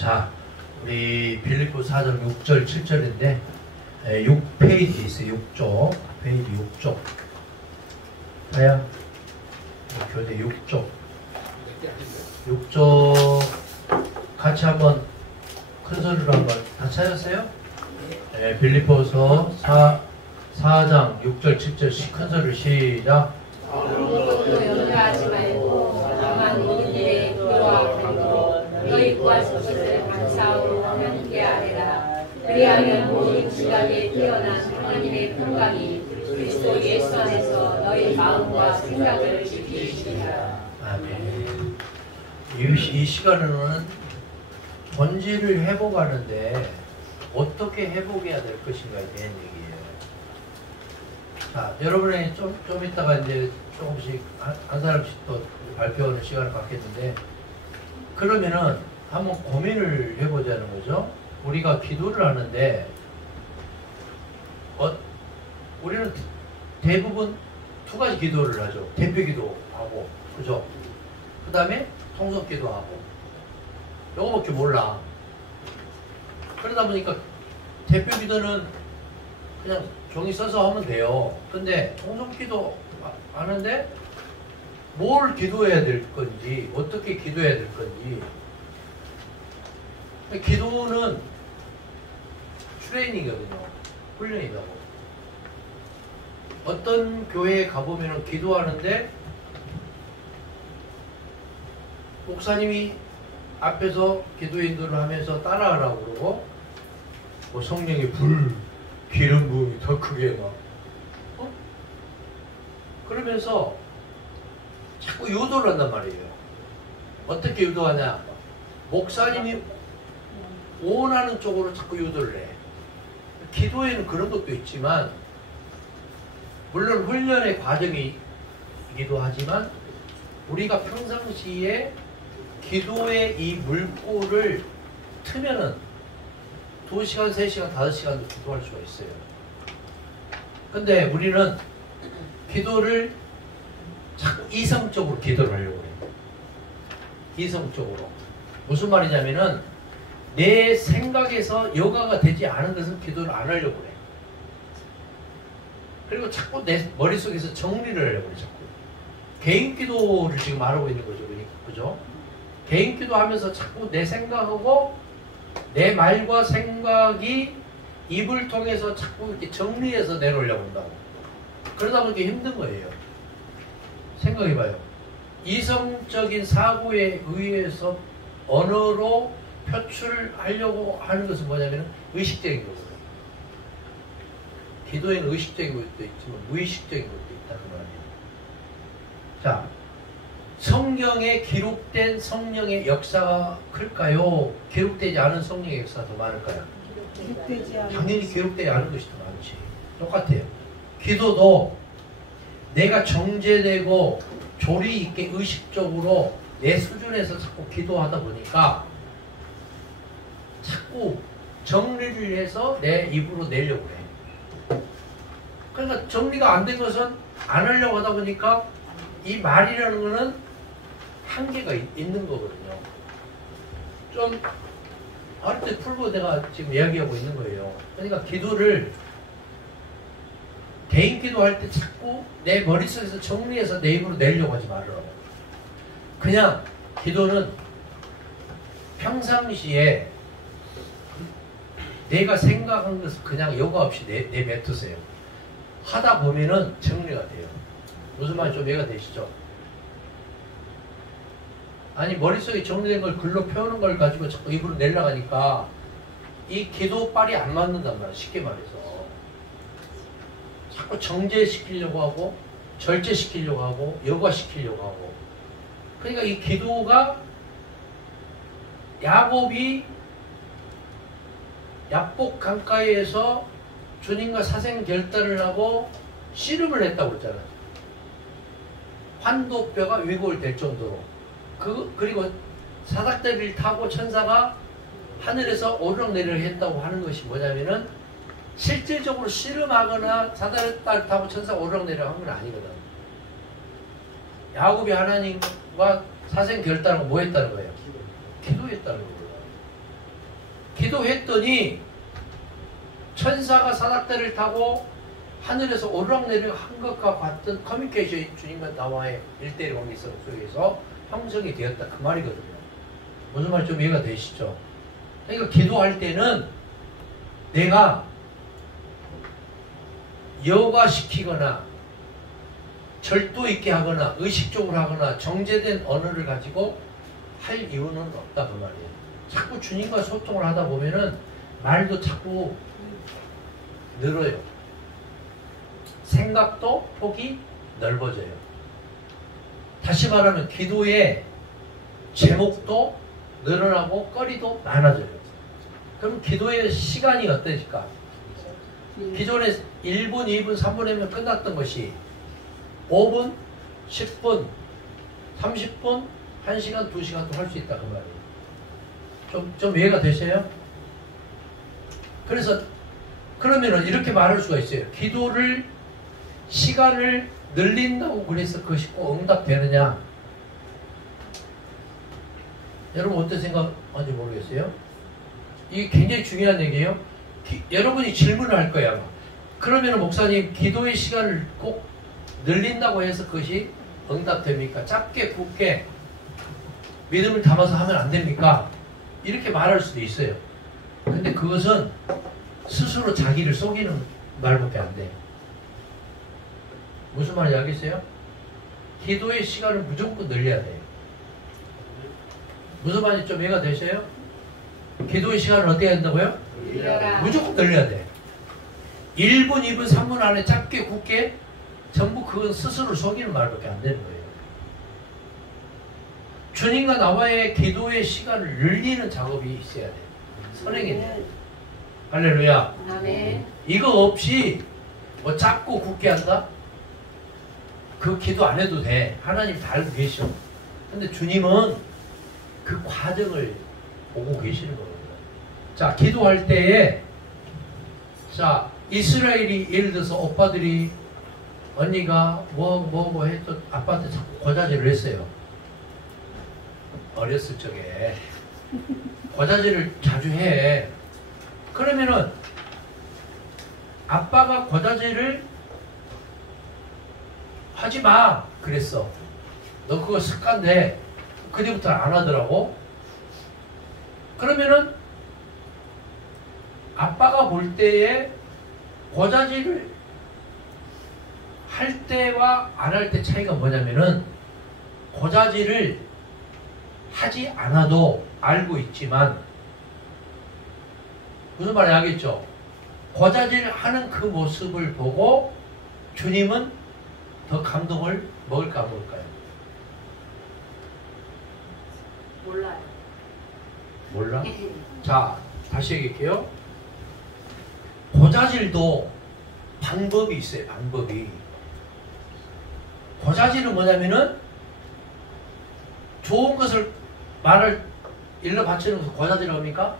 자, 우리 빌립보 4장 6절 7절인데 6페이지 있어요. 6쪽 페이지 6쪽 다야 교재 6쪽 6쪽 같이 한번 큰 소리로 한번 다 찾았어요? 네, 빌립보서 4장 6절 7절 큰 소리로 시작. 아무것도 염려하지 말고 다만 너희들의 기도와 간구로 너희 구하신 것을 감사하고 하나님께 아뢰라. 그리하면 모든 지각에 뛰어난 하나님의 평강이 그리스도 예수 안에서 너희 마음과 생각을 지키시리라. 아멘. 이 시간에는 본질을 회복하는데 어떻게 회복해야 될 것인가에 대한 얘기예요. 자, 여러분이 좀 이따가 이제 조금씩 한 사람씩 또 발표하는 시간을 갖겠는데, 그러면은 한번 고민을 해보자는 거죠. 우리가 기도를 하는데, 우리는 대부분 두 가지 기도를 하죠. 대표 기도하고, 그죠? 그 다음에 통속 기도하고, 요거밖에 몰라. 그러다 보니까 대표 기도는 그냥 종이 써서 하면 돼요. 근데 통속 기도 하는데 뭘 기도해야 될 건지, 어떻게 기도해야 될 건지. 기도는 트레이닝이거든요. 훈련이라고. 어떤 교회에 가보면 기도하는데 목사님이 앞에서 기도 인도를 하면서 따라하라고 그러고, 뭐 성령의 불, 기름 부음이 더 크게 막, 그러면서 자꾸 유도를 한단 말이에요. 어떻게 유도하냐? 목사님이 원하는 쪽으로 자꾸 유도를 해. 기도에는 그런 것도 있지만, 물론 훈련의 과정이기도 하지만, 우리가 평상시에 기도의 이 물꼬를 트면은 2시간, 3시간, 5시간도 기도할 수가 있어요. 근데 우리는 기도를 자꾸 이성적으로 기도를 하려고 해요. 이성적으로. 무슨 말이냐면은 내 생각에서 여가가 되지 않은 것은 기도를 안 하려고 해. 그리고 자꾸 내 머릿속에서 정리를 하려고 해. 자꾸. 개인 기도를 지금 말하고 있는 거죠. 그러니까. 그죠? 개인 기도하면서 자꾸 내 생각하고 내 말과 생각이 입을 통해서 자꾸 이렇게 정리해서 내놓으려고 한다고. 그러다 보니까 힘든 거예요. 생각해봐요. 이성적인 사고에 의해서 언어로 표출하려고 하는 것은 뭐냐면 의식적인 거거든요. 기도에는 의식적인 것도 있지만 무의식적인 것도 있다는 말이에요. 자, 성경에 기록된 성령의 역사가 클까요? 기록되지 않은 성령의 역사가 더 많을까요? 당연히 기록되지 않은 것이 더 많지. 똑같아요. 기도도 내가 정제되고 조리 있게 의식적으로 내 수준에서 자꾸 기도하다 보니까 자꾸 정리를 해서 내 입으로 내려고 해. 그러니까 정리가 안 된 것은 안 하려고 하다 보니까 이 말이라는 거는 한계가 있는 거거든요. 좀 어릴 때 풀고 내가 지금 이야기하고 있는 거예요. 그러니까 기도를 개인 기도할 때 자꾸 내 머릿속에서 정리해서 내 입으로 내려고 하지 말으라고. 그냥 기도는 평상시에 내가 생각한 것을 그냥 여과 없이 내뱉으세요. 하다 보면은 정리가 돼요. 무슨 말인지 좀 이해가 되시죠? 아니, 머릿속에 정리된 걸 글로 표현한 걸 가지고 자꾸 입으로 내려고 하니까 이 기도빨이 안 맞는단 말이야. 쉽게 말해서. 자꾸 정제시키려고 하고 절제시키려고 하고 여과시키려고 하고. 그러니까 이 기도가 야곱이 야복 강가에서 주님과 사생 결단을 하고 씨름을 했다고 했잖아요. 환도뼈가 위골될 정도로. 그리고 사닥다리를 타고 천사가 하늘에서 오르락내리락 했다고 하는 것이 뭐냐면은 실질적으로 씨름하거나 사닥다리를 타고 천사가 오르락내리락 한 건 아니거든. 야곱이 하나님과 사생 결단하고 뭐 했다는 거예요? 기도했다는 거예요. 기도했더니 천사가 사닥다리를 타고 하늘에서 오르락내리락 한 것과 같은 커뮤니케이션이 주님과 나와의 1대1 관계성 속에서 형성이 되었다. 그 말이거든요. 무슨 말이 좀 이해가 되시죠? 그러니까 기도할 때는 내가 여과시키거나 절도 있게 하거나 의식적으로 하거나 정제된 언어를 가지고 할 이유는 없다 그 말이에요. 자꾸 주님과 소통을 하다 보면은 말도 자꾸 늘어요. 생각도 폭이 넓어져요. 다시 말하면 기도의 제목도 늘어나고 거리도 많아져요. 그럼 기도의 시간이 어떠실까? 기존에 1분, 2분, 3분이면 끝났던 것이 5분, 10분, 30분, 1시간, 2시간도 할 수 있다 그 말이에요. 좀 이해가 되세요? 그래서 그러면은 이렇게 말할 수가 있어요. 기도를 시간을 늘린다고 그래서 그것이 꼭 응답되느냐? 여러분 어떻게 생각하는지 모르겠어요? 이게 굉장히 중요한 얘기예요. 여러분이 질문을 할 거예요 아마. 그러면 목사님 기도의 시간을 꼭 늘린다고 해서 그것이 응답됩니까? 짧게 굵게 믿음을 담아서 하면 안 됩니까? 이렇게 말할 수도 있어요. 근데 그것은 스스로 자기를 속이는 말밖에 안 돼요. 무슨 말인지 알겠어요? 기도의 시간을 무조건 늘려야 돼요. 무슨 말인지 좀 이해가 되세요? 기도의 시간을 어떻게 해야 된다고요? 무조건 늘려야 돼. 1분, 2분, 3분 안에 짧게 굵게 전부 그건 스스로를 속이는 말밖에 안 되는 거예요. 주님과 나와의 기도의 시간을 늘리는 작업이 있어야 돼요. 선행이 돼요. 할렐루야. 아멘. 이거 없이 뭐 짧고 굵게 한다? 그 기도 안 해도 돼. 하나님 다 알고 계셔. 근데 주님은 그 과정을 보고 계시는 거예요. 자, 기도할 때에 자, 이스라엘이 예를 들어서 오빠들이 언니가 뭐 해도 아빠한테 자꾸 고자질을 했어요. 어렸을 적에 고자질을 자주 해. 그러면은 아빠가 고자질을 하지 마 그랬어. 너 그거 습관돼. 그때부터 안 하더라고. 그러면은 아빠가 볼 때에 고자질을 할 때와 안 할 때 차이가 뭐냐면은 고자질을 하지 않아도 알고 있지만 무슨 말인지 알겠죠? 고자질 하는 그 모습을 보고 주님은 더 감동을 먹을까 먹을까요? 몰라요. 몰라? 자, 다시 얘기할게요. 고자질도 방법이 있어요. 방법이. 고자질은 뭐냐면은 좋은 것을 말을 일러 바치는 것을 고자질이라고 합니까?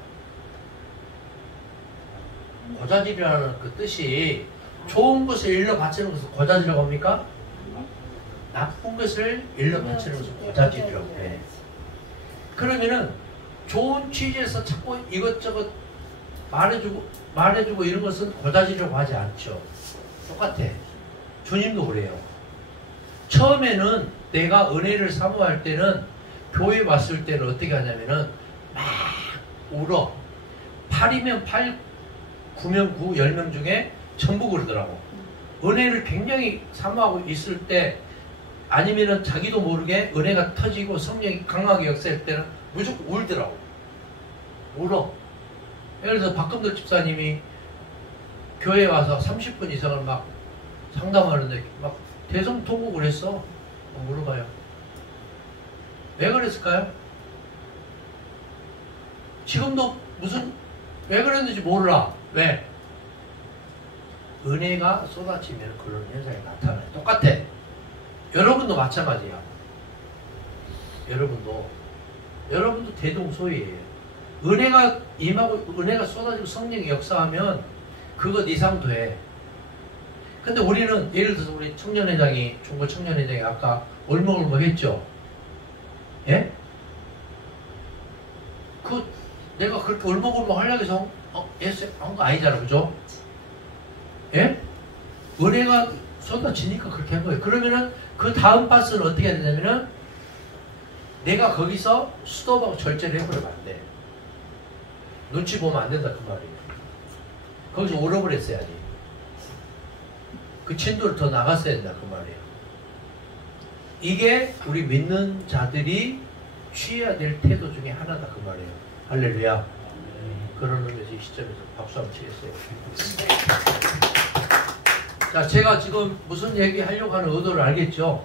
고자질이라는 그 뜻이 좋은 것을 일러 바치는 것을 고자질이라고 합니까? 나쁜 것을 일러 바치는 것을 고자질이라고 해. 그러면은 좋은 취지에서 자꾸 이것저것 말해주고 이런 것은 고자질이라고 하지 않죠. 똑같아. 주님도 그래요. 처음에는 내가 은혜를 사모할 때는 교회 왔을 때는 어떻게 하냐면은 막 울어. 8이면 8, 9면 9, 10명 중에 전부 그러더라고. 은혜를 굉장히 사모하고 있을 때 아니면은 자기도 모르게 은혜가 터지고 성령이 강하게 역사할 때는 무조건 울더라고. 울어. 예를 들어서 박금도 집사님이 교회에 와서 30분 이상을 막 상담하는데 막 대성통곡을 했어. 물어봐요. 왜 그랬을까요? 지금도 왜 그랬는지 몰라. 왜? 은혜가 쏟아지면 그런 현상이 나타나요. 똑같아. 여러분도 마찬가지야. 여러분도 대동소이예요. 은혜가 임하고 은혜가 쏟아지고 성령이 역사하면 그것 이상도 해. 근데 우리는 예를 들어서 우리 청년회장이 중고 청년회장이 아까 얼먹얼먹 했죠. 예? 그 내가 그렇게 울먹울먹 하려고 해서 한 거 아니잖아. 그죠? 예? 은혜가 쏟아지니까 그렇게 한 거예요. 그러면은 그 다음 파스는 어떻게 해야 되냐면은 내가 거기서 스톱하고 절제를 해버리면 안 돼. 눈치 보면 안 된다 그 말이에요. 거기서 오르을 했어야지. 그 진도를 더 나갔어야 된다 그 말이에요. 이게 우리 믿는 자들이 취해야 될 태도 중에 하나다 그 말이에요. 할렐루야. 그런 의미에서 이 시점에서 박수 한번 치겠어요. 자, 제가 지금 무슨 얘기 하려고 하는 의도를 알겠죠?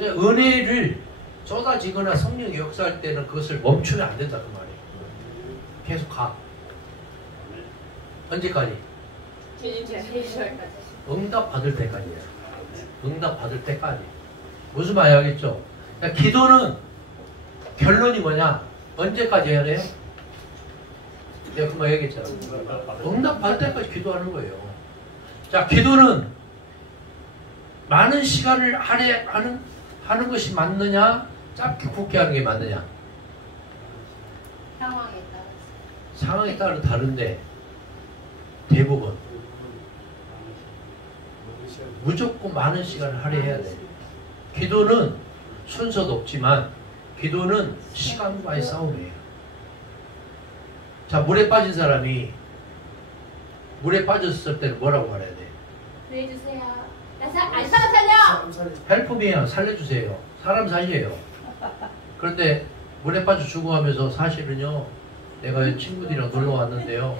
은혜를 쏟아지거나 성령이 역사할 때는 그것을 멈추면 안 된다 그 말이에요. 계속 가. 언제까지? 응답 받을 때까지야. 응답 받을 때까지. 무슨 말이 알겠죠? 그러니까 기도는 결론이 뭐냐? 언제까지 해야 돼요? 내가 그만 얘기했잖아. 응답 받을 때까지 기도하는 거예요. 자, 기도는 많은 시간을 하는 것이 맞느냐? 짧게 굵게 하는 게 맞느냐? 상황에 따라 다른데 대부분 무조건 많은 시간을 할애해야 돼. 기도는 순서도 없지만 기도는 시간과의 싸움이에요. 자, 물에 빠진 사람이 물에 빠졌을 때는 뭐라고 말해야 돼? 구해주세요. 안 살려! 헬프미야, 살려주세요. 사람 살려요. 그런데 물에 빠져 죽어가면서 사실은요, 내가 친구들이랑 놀러 왔는데요,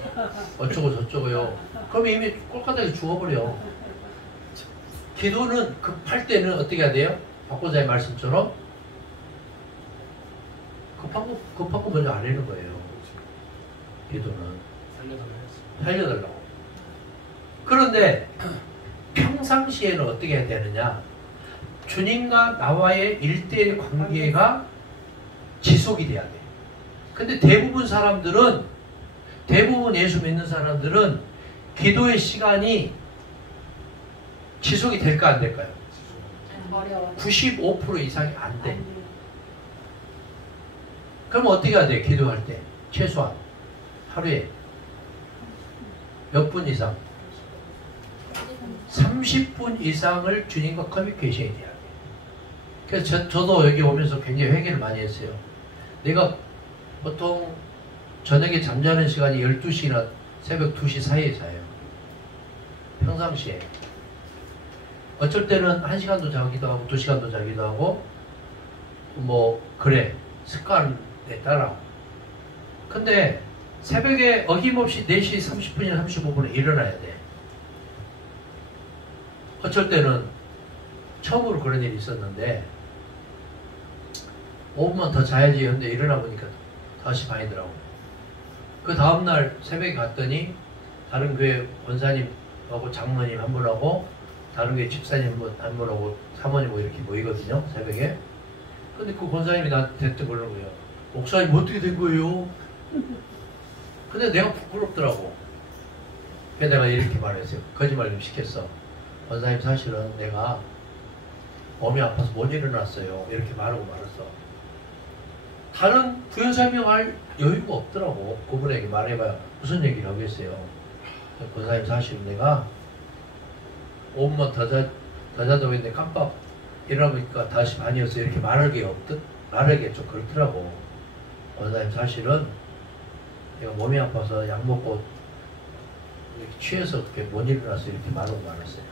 어쩌고 저쩌고요. 그럼 이미 꼴까닥에 죽어버려. 기도는 급할 때는 어떻게 해야 돼요? 박보자의 말씀처럼 급한 거 먼저 안 하는 거예요. 기도는 살려달라고. 그런데 평상시에는 어떻게 해야 되느냐? 주님과 나와의 1대1 관계가 지속이 돼야 돼. 근데 대부분 예수 믿는 사람들은 기도의 시간이 지속이 될까 안 될까요? 어려워. 95% 이상이 안 돼. 그럼 어떻게 해야 돼? 기도할 때 최소한 하루에 몇 분 이상? 30분 이상을 주님과 커뮤니케이션이 돼야 돼. 그래서 저도 여기 오면서 굉장히 회개를 많이 했어요. 내가 보통 저녁에 잠자는 시간이 12시나 새벽 2시 사이에 자요. 평상시에. 어쩔 때는 1시간도 자기도 하고 2시간도 자기도 하고 뭐 그래. 습관에 따라. 근데 새벽에 어김없이 4시 30분이나 35분에 일어나야 돼. 어쩔 때는 처음으로 그런 일이 있었는데 5분만 더 자야지 했는데 일어나 보니까 5시 반이더라고. 그 다음날 새벽에 갔더니 다른 교회 원사님하고 장모님 한 분하고 다른 교회 집사님 한 분하고 사모님 이렇게 모이거든요. 새벽에. 근데 그 권사님이 나한테 대뜸 그러는 거예요. 목사님 어떻게 된 거예요? 근데 내가 부끄럽더라고. 그래서 내가 이렇게 말했어요. 거짓말 좀 시켰어. 권사님 사실은 내가 몸이 아파서 못 일어났어요. 이렇게 말하고 말았어. 다른 부연 설명할 여유가 없더라고. 그분에게 말해봐야 무슨 얘기를 하겠어요. 권사님 사실은 내가 5분만 더 자자고 있는데 깜빡 일어나보니까 5시 반이었어요. 이렇게 말하기가 좀 그렇더라고. 권사님 사실은 내가 몸이 아파서 약 먹고 이렇게 취해서 그렇게 못 일어나서 이렇게 말하고 말았어요.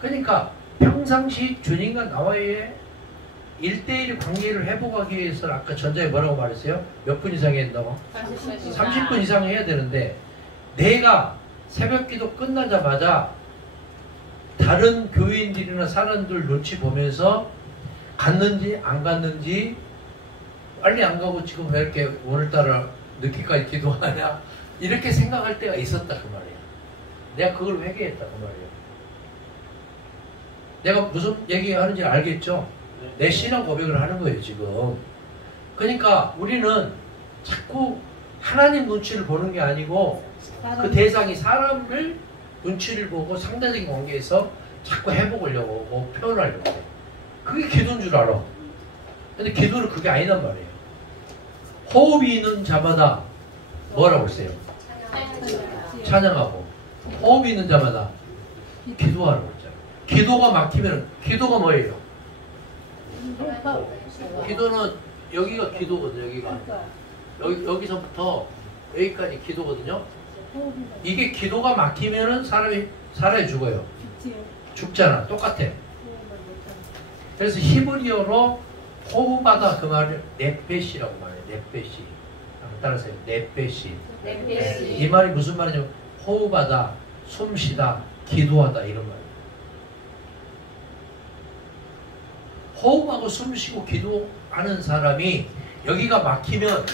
그러니까 평상시 주님과 나와의 1대1 관계를 회복하기 위해서 아까 전자에 뭐라고 말했어요? 몇 분 이상 해야 된다고? 30분 이상 해야 되는데 내가 새벽기도 끝나자마자 다른 교인들이나 사람들 눈치 보면서 갔는지 안 갔는지 빨리 안 가고 지금 왜 이렇게 오늘따라 늦게까지 기도하냐 이렇게 생각할 때가 있었다 그 말이야. 내가 그걸 회개했다 그 말이야. 내가 무슨 얘기하는지 알겠죠? 내 신앙 고백을 하는 거예요 지금. 그러니까 우리는 자꾸 하나님 눈치를 보는 게 아니고 그 대상이 사람을 눈치를 보고 상대적인 관계에서 자꾸 해보려고 하고 표현하려고 해요. 그게 기도인 줄 알아. 근데 기도는 그게 아니란 말이에요. 호흡이 있는 자마다 뭐라고 했어요? 찬양하고. 호흡이 있는 자마다 기도하라고 했잖아요. 기도가 막히면 기도가 뭐예요? 기도는 여기가 기도거든요. 여기서부터 여기까지 기도거든요. 이게 기도가 막히면은 사람이 죽어요. 죽잖아. 똑같아. 그래서 히브리어로 호흡하다 그 말을 네페시라고 말해요. 네페시. 한번 따라하세요. 네페시. 이 말이 무슨 말이냐면 호흡하다, 숨쉬다, 기도하다 이런 말이에요. 호흡하고 숨쉬고 기도하는 사람이 여기가 막히면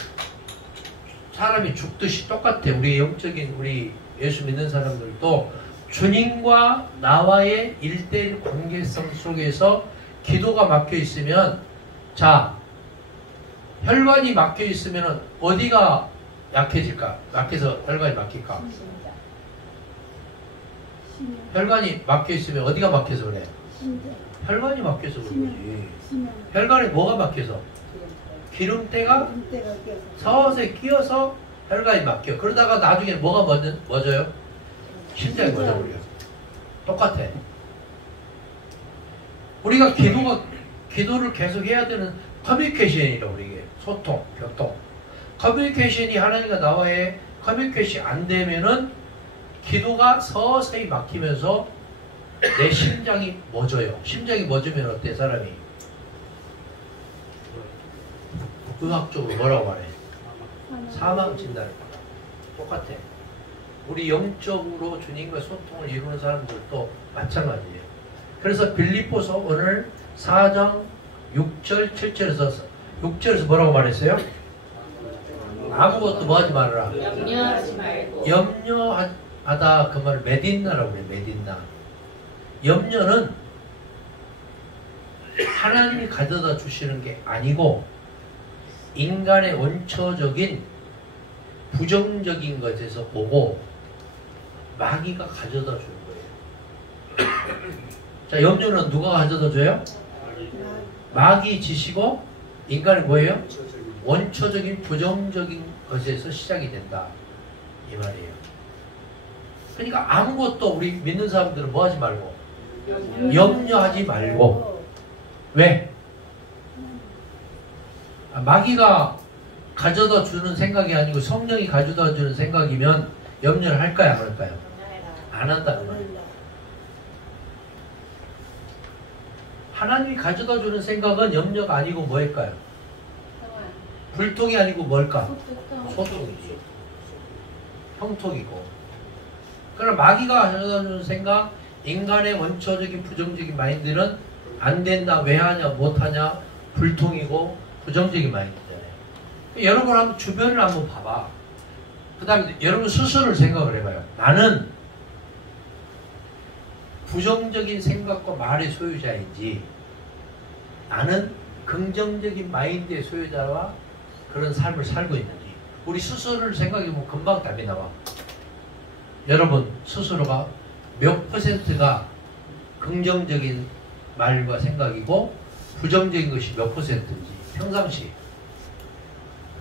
사람이 죽듯이 똑같아. 우리 영적인 우리 예수 믿는 사람들도 주님과 나와의 1:1 관계성 속에서 기도가 막혀 있으면, 자, 혈관이 막혀 있으면 어디가 약해질까? 막혀서 혈관이 막힐까? 혈관이 막혀 있으면 어디가 막혀서 그래? 혈관이 막혀서 그런 거지. 혈관이 뭐가 막혀서? 기름때가 서서히 끼어서 혈관이 막혀. 그러다가 나중에 뭐가 멎어요? 심장이 멎어버려요. 똑같아. 우리가 기도를 계속 해야 되는 커뮤니케이션이라고 이게 소통, 교통. 커뮤니케이션이 하나님과 나와의 커뮤니케이션이 안 되면은 기도가 서서히 막히면서 내 심장이 멎어요. 심장이 멎으면 어때, 사람이? 의학적으로 뭐라고 말해? 사망 진단입니다. 똑같아. 우리 영적으로 주님과 소통을 이루는 사람들도 마찬가지예요. 그래서 빌립보서 오늘 4장 6절 7절에서 6절에서 뭐라고 말했어요? 아무것도 뭐하지 말아라. 염려하지 말고. 염려하다 그 말을 메딘나라고 그래요. 메딘나. 염려는 하나님이 가져다 주시는 게 아니고 인간의 원초적인 부정적인 것에서 보고 마귀가 가져다 주는 거예요. 자, 염려는 누가 가져다 줘요? 마귀 지시고 인간이 뭐예요? 원초적인 부정적인 것에서 시작이 된다. 이 말이에요. 그러니까 아무것도 우리 믿는 사람들은 뭐 하지 말고 염려하지 말고. 왜? 마귀가 가져다 주는 생각이 아니고 성령이 가져다 주는 생각이면 염려를 할까요? 안 할까요? 안 한다는 거예요. 하나님이 가져다 주는 생각은 염려가 아니고 뭐일까요? 불통이 아니고 뭘까? 소통이지. 형통이고. 그럼 마귀가 가져다 주는 생각, 인간의 원초적인 부정적인 마인드는 안 된다, 왜 하냐, 못 하냐, 불통이고 부정적인 마인드잖아요. 여러분 한번 주변을 한번 봐봐. 그 다음에 여러분 스스로를 생각을 해봐요. 나는 부정적인 생각과 말의 소유자인지, 나는 긍정적인 마인드의 소유자와 그런 삶을 살고 있는지, 우리 스스로를 생각해보면 금방 답이 나와. 여러분 스스로가 몇 %가 긍정적인 말과 생각이고 부정적인 것이 몇 %인지 평상시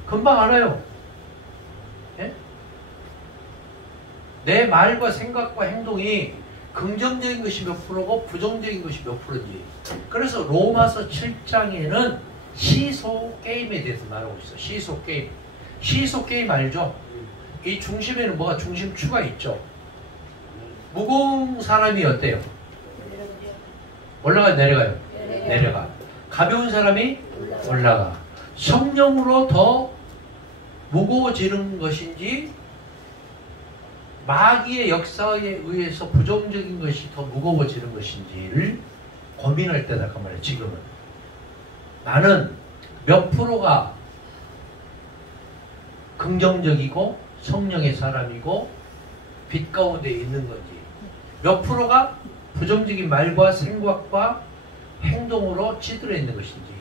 금방 알아요. 예? 내 말과 생각과 행동이 긍정적인 것이 몇 프로고 부정적인 것이 몇 프로인지. 그래서 로마서 7장에는 시소 게임에 대해서 말하고 있어. 시소 게임. 시소 게임 알죠? 이 중심에는 뭐가 중심추가 있죠. 무거운 사람이 어때요? 올라가요, 내려가요? 내려가. 가벼운 사람이 올라가. 성령으로 더 무거워지는 것인지 마귀의 역사에 의해서 부정적인 것이 더 무거워지는 것인지를 고민할 때다 그 말이에요. 지금은 나는 몇 프로가 긍정적이고 성령의 사람이고 빛 가운데 있는 건지, 몇 프로가 부정적인 말과 생각과 행동으로 찌들어 있는 것인지.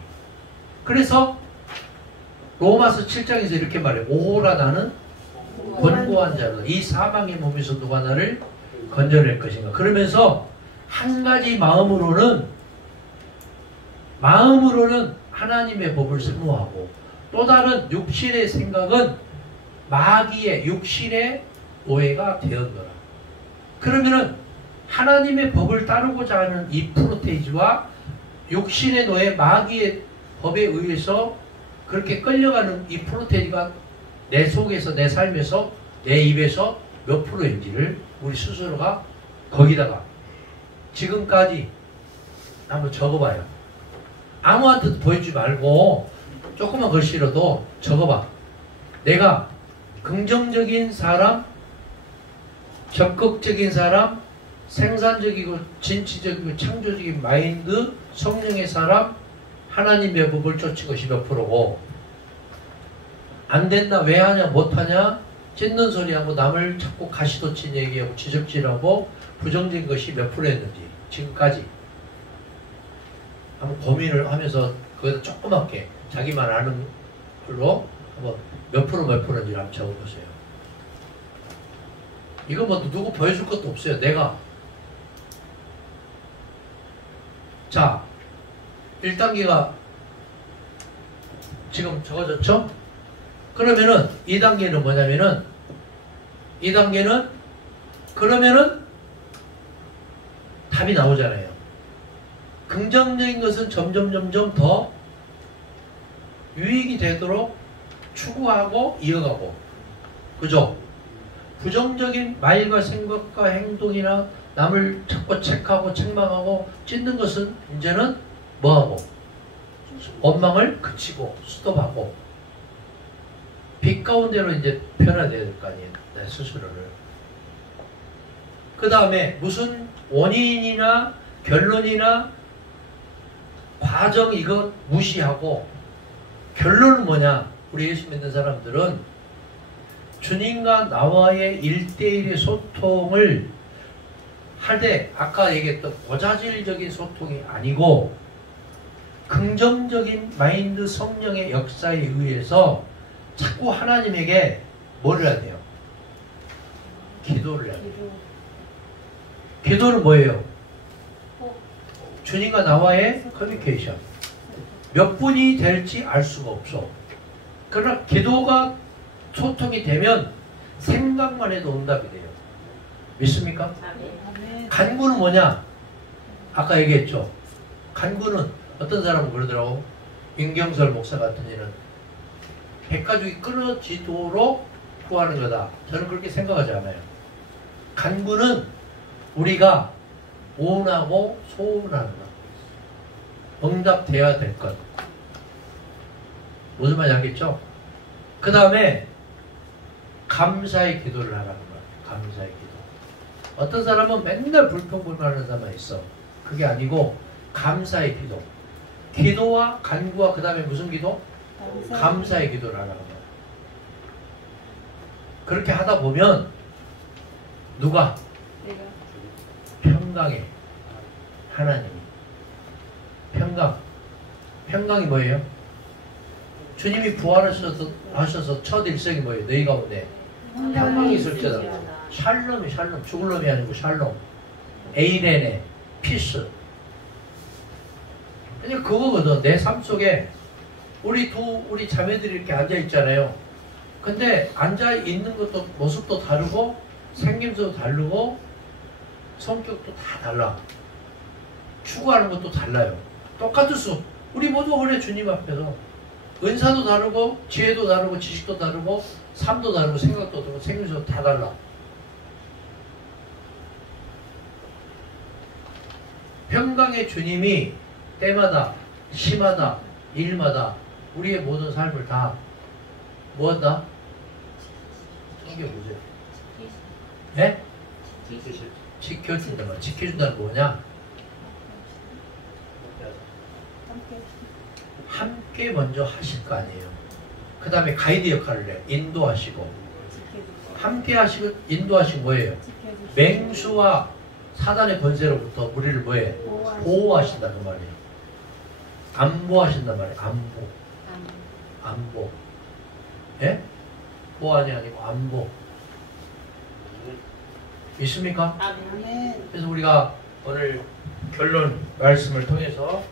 그래서 로마서 7장에서 이렇게 말해요. 오호라 나는 권고한 자로 이 사망의 몸에서 누가 나를 건져낼 것인가. 그러면서 한 가지 마음으로는 하나님의 법을 사모하고 또 다른 육신의 생각은 마귀의 육신의 노예가 되었노라. 그러면은 하나님의 법을 따르고자 하는 이 프로테이지와 육신의 노예 마귀의 법에 의해서 그렇게 끌려가는 이 프로테이지가 내 속에서 내 삶에서 내 입에서 몇 프로인지를 우리 스스로가 거기다가 지금까지 한번 적어봐요. 아무한테도 보여주지 말고 조그만 글씨로도 적어봐. 내가 긍정적인 사람, 적극적인 사람, 생산적이고 진취적이고 창조적인 마인드, 성령의 사람, 하나님의 법을 쫓은 것이 몇 프로고, 안 된다, 왜 하냐, 못하냐, 찢는 소리하고 남을 자꾸 가시돋친 얘기하고 지적질하고 부정적인 것이 몇 프로였는지 지금까지 한번 고민을 하면서 거기다 조그맣게 자기만 아는 걸로 한번 몇 프로인지 한번 적어보세요. 이거 뭐 누구 보여줄 것도 없어요. 내가. 자, 1단계가 지금 적어졌죠? 그러면은 2단계는 뭐냐면은 2단계는 그러면은 답이 나오잖아요. 긍정적인 것은 점점 더 유익이 되도록 추구하고 이어가고, 그죠? 부정적인 말과 생각과 행동이나 남을 자꾸 체크하고 책망하고 찢는 것은 이제는 뭐하고? 원망을 그치고 스톱하고 빛 가운데로 이제 변화돼야 될 거 아니에요. 내 스스로를. 그 다음에 무슨 원인이나 결론이나 과정 이거 무시하고 결론은 뭐냐? 우리 예수 믿는 사람들은 주님과 나와의 1대1의 소통을 할 때 아까 얘기했던 고자질적인 소통이 아니고 긍정적인 마인드 성령의 역사에 의해서 자꾸 하나님에게 뭐를 해야 돼요? 기도를 해야 돼요. 기도는 뭐예요? 주님과 나와의 커뮤니케이션. 몇 분이 될지 알 수가 없어. 그러나 기도가 소통이 되면 생각만 해도 응답이 돼요. 믿습니까? 간구는 뭐냐? 아까 얘기했죠. 간구는 어떤 사람은 그러더라고. 윤경설 목사 같은 이는 백가족이 끊어지도록 구하는 거다. 저는 그렇게 생각하지 않아요. 간구는 우리가 원하고 소원하는 것. 응답돼야 될 것. 무슨 말인지 알겠죠? 그 다음에 감사의 기도를 하라는 거야. 감사의 기도. 어떤 사람은 맨날 불평불만하는 사람만 있어. 그게 아니고 감사의 기도. 기도와 간구와 그 다음에 무슨 기도? 감사의 기도를 하라는 거야. 그렇게 하다 보면 누가? 평강해. 하나님이. 평강이 뭐예요? 주님이 부활하셔서 첫 일성이 뭐예요? 너희 가운데 평강이 있을지어다. 샬롬이 샬롬. 죽을 놈이 아니고 샬롬. 에이레네. 피스. 그냥 그거거든. 내 삶 속에 우리 자매들이 이렇게 앉아있잖아요. 근데 앉아있는 것도 모습도 다르고 생김새도 다르고 성격도 다 달라. 추구하는 것도 달라요. 똑같을 수. 우리 모두 오래 주님 앞에서 은사도 다르고 지혜도 다르고 지식도 다르고 삶도 다르고 생각도 다르고 생김새도 다 달라. 평강의 주님이 때마다 시마다 일마다 우리의 모든 삶을 다 뭐한다? 챙겨보세요. 네? 지켜준단 말이야. 지켜준다는 뭐냐? 함께 먼저 하실 거 아니에요. 그 다음에 가이드 역할을 해요. 인도하시고. 함께 하시고 인도하시고 뭐예요? 맹수와 사단의 권세로부터 우리를 뭐해? 보호하신다는 말이에요. 안보하신단 말이에요. 안보. 예? 보안이 아니고 안보. 있습니까? 그래서 우리가 오늘 결론 말씀을 통해서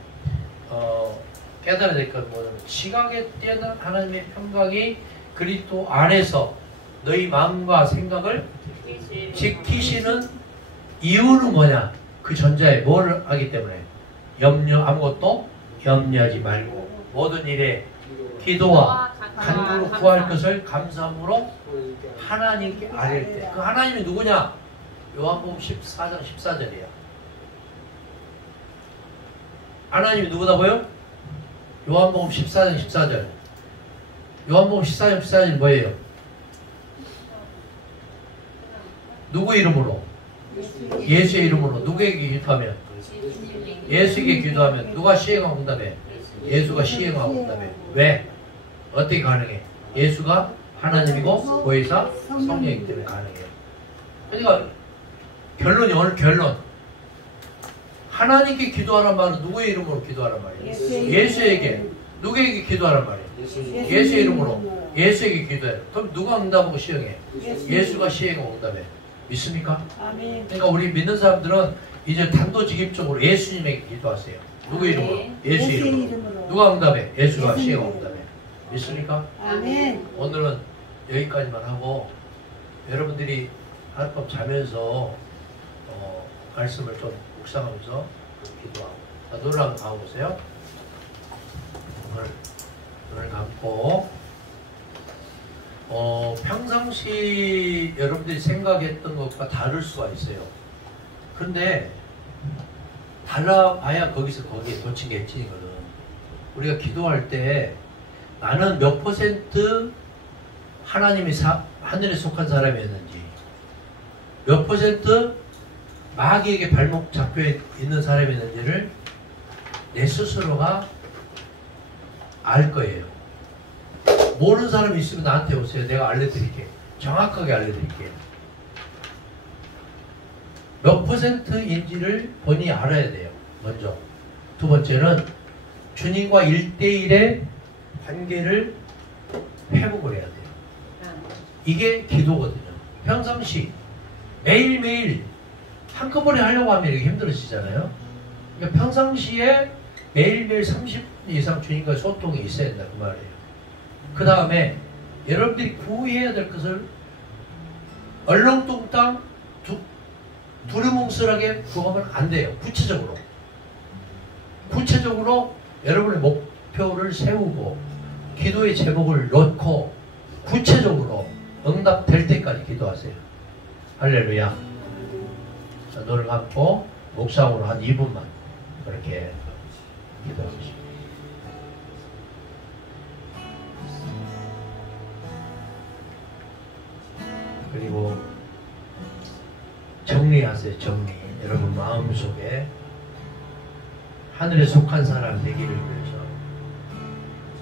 깨달아야 될 건 뭐냐면 지각에 뛰어난 하나님의 평강이 그리스도 안에서 너희 마음과 생각을 지키시는 이유는 뭐냐? 그 전자에 뭘 하기 때문에 아무것도 염려하지 말고 모든 일에 기도와 간구로 구할 것을 감사함으로 하나님께 아뢰을 때. 그 하나님이 누구냐? 요한복음 14장 14절이야. 하나님이 누구다고요? 요한복음 14장 14절. 요한복음 14장 14절이 뭐예요? 누구 이름으로? 예수의 이름으로. 누구에게 기도하면? 예수에게 기도하면 누가 시행하고 응답해? 예수가 시행하고 응답해. 왜? 어떻게 가능해? 예수가 하나님이고 보혜사 성령이기 때문에 가능해요. 그러니까 결론이 오늘 결론. 하나님께 기도하란 말은 누구의 이름으로 기도하란 말이에요? 예수에게. 누구에게 기도하란 말이에요? 예수의 이름으로. 예수에게 기도해. 그럼 누가 응답하고 시행해? 예수가 시행하고 응답해. 믿습니까? 아멘. 그러니까 우리 믿는 사람들은 이제 단도직입적으로 예수님에게 기도하세요. 누구 이름으로? 예수 이름으로. 누가 응답해? 예수가 시행하고 응답해. 믿습니까? 아멘. 오늘은 여기까지만 하고 여러분들이 하룻밤 자면서 말씀을 좀 묵상하면서 기도하고 노래 한번 가보세요. 눈을 감고 평상시 여러분들이 생각했던 것과 다를 수가 있어요. 그런데 달라봐야 거기서 거기에 도치겠지거든. 우리가 기도할 때 나는 몇 퍼센트 하나님이 하늘에 속한 사람이었는지, 몇 퍼센트 마귀에게 발목 잡혀 있는 사람이었는지를 내 스스로가 알 거예요. 모르는 사람이 있으면 나한테 오세요. 내가 알려드릴게. 정확하게 알려드릴게요. 몇 퍼센트인지를 본인이 알아야 돼요. 먼저. 두 번째는 주님과 1대1의 관계를 회복을 해야 돼요. 이게 기도거든요. 평상시 매일매일 한꺼번에 하려고 하면 이렇게 힘들어지잖아요. 그러니까 평상시에 매일매일 30분 이상 주님과 소통이 있어야 된다 그 말이에요. 그 다음에 여러분들이 구해야 될 것을 얼렁뚱땅 두루뭉술하게 구하면 안 돼요. 구체적으로 여러분의 목표를 세우고 기도의 제목을 넣고 구체적으로 응답될 때까지 기도하세요. 할렐루야. 자, 눈을 감고 묵상으로 한 2분만 그렇게 기도하겠습니다. 그리고 정리하세요. 정리. 여러분 마음속에 하늘에 속한 사람 되기를 위해서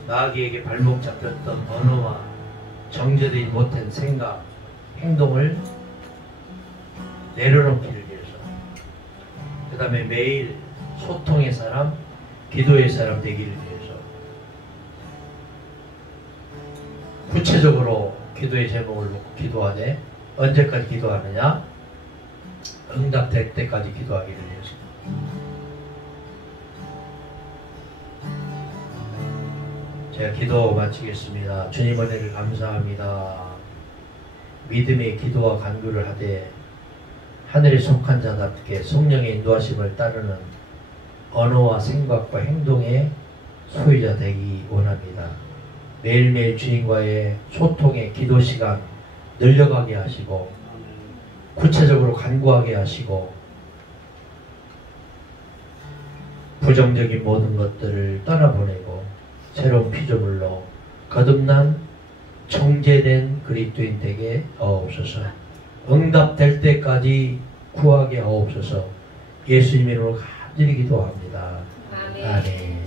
마귀에게 발목 잡혔던 언어와 정제되지 못한 생각, 행동을 내려놓기를 위해서, 그 다음에 매일 소통의 사람, 기도의 사람 되기를 위해서 구체적으로 기도의 제목을 놓고 기도하되 언제까지 기도하느냐? 응답될 때까지 기도하기를 위해서. 제가 기도 마치겠습니다. 주님 은혜를 감사합니다. 믿음의 기도와 간구를 하되 하늘에 속한 자답게 성령의 인도하심을 따르는 언어와 생각과 행동의 소유자 되기 원합니다. 매일매일 주님과의 소통의 기도 시간 늘려가게 하시고 구체적으로 간구하게 하시고 부정적인 모든 것들을 떠나보내고 새로운 피조물로 거듭난 정제된 그리스도인 되게 하옵소서. 응답될 때까지 구하게 하옵소서. 예수님 이름으로 간절히 기도합니다. 아멘.